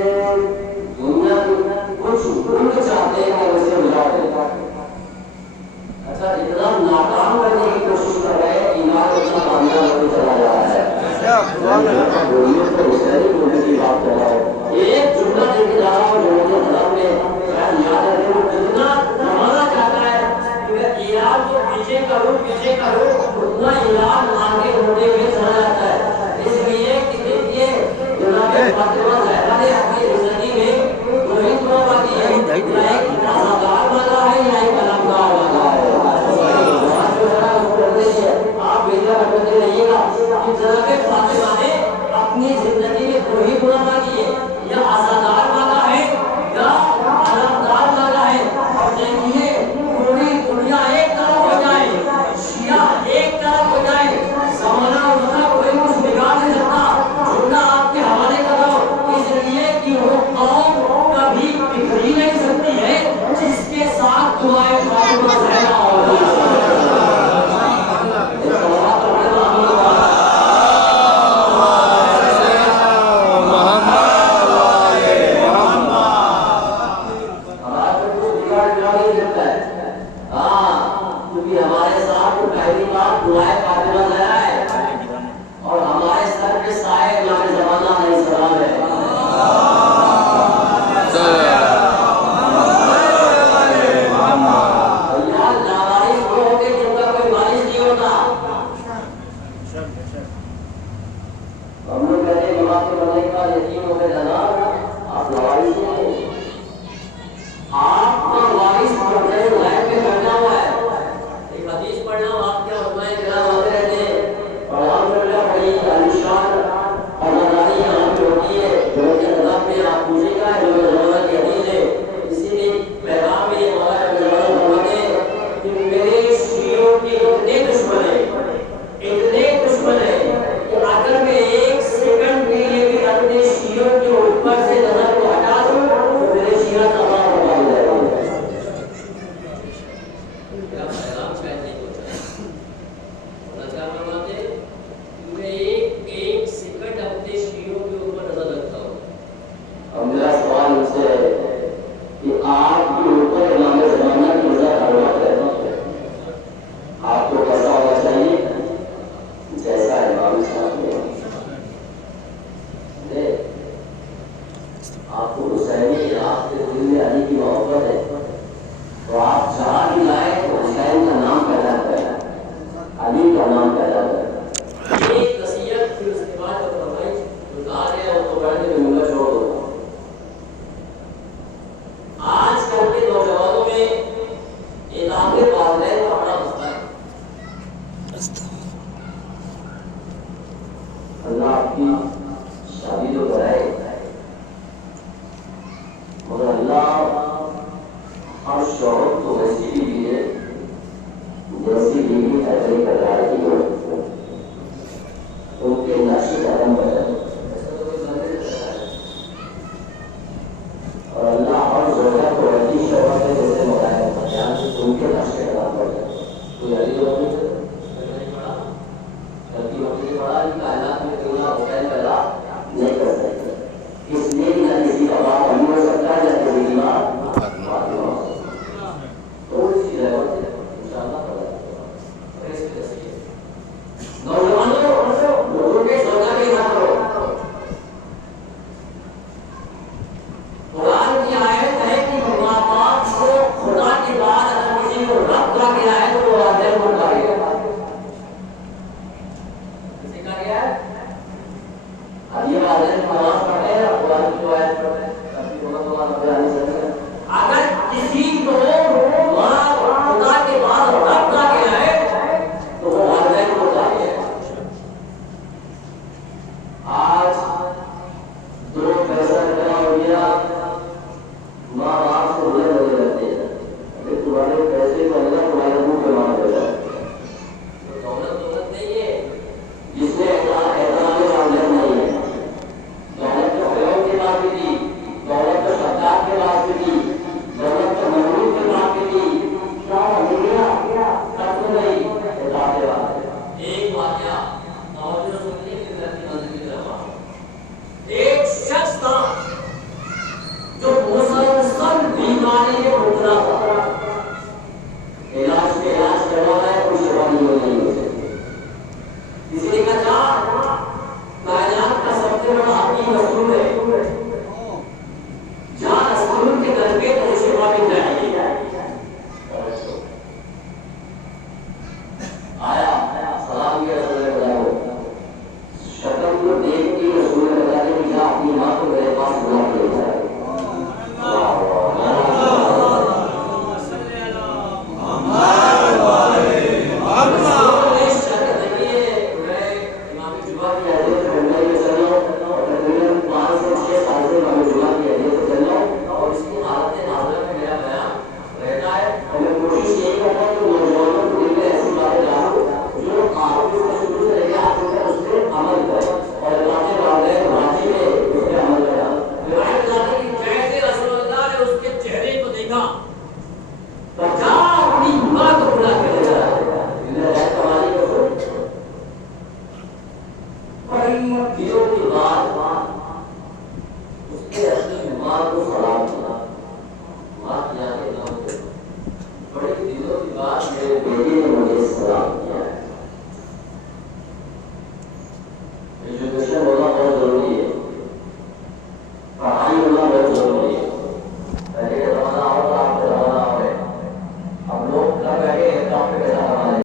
دنیا کچھ ان چاہتے ہیں کہ اسے ملا دے. اچھا اتنا ناکام کرنے کی کوشش کر رہے ہیں، ایمان اتنا کامیاب ہوتے چلا جا رہا ہے. بولیے تو حسینی بولنے کی بات کر رہا ہوں. ایک جملہ دے کے جا رہا ہوں جو مجھے قلم میں شاید یاد رکھے، وہ کتنا زمانہ چاہتا ہے کہ ایران کو پیچھے کرو اتنا ایران آگے ہوتے ہوئے چلا جاتا ہے. اس لیے کہ دیکھیے جناب فاطمہ زہرا نے اپنی زندگی میں دو ہی دعا کی ہے، یا ایک ازادار والا ہے یا ایک علمدار والا ہے. آپ بیٹا کرتے رہیے گا کہ جناب فاطمہ نے اپنی زندگی میں دو ہی دعا کی ہے، یا ازادار والا ہے یا علمدار والا ہے. اور دیکھیے پوری دنیا ایک طرف ہو جائے، شیعہ ایک طرف ہو جائے، زمانہ ہونا کوئی کچھ بگاڑ نہیں سکتا. جملہ آپ کے حوالے کر دو، اس لیے کہ وہ قوم کبھی بگڑ نہیں سکتی ہے جس کے ساتھ دعائیں فاطمہ زہرا ہوگی. خدا کی بات اگر کسی کو رب کر دیا ہے تو وہ جماعت کو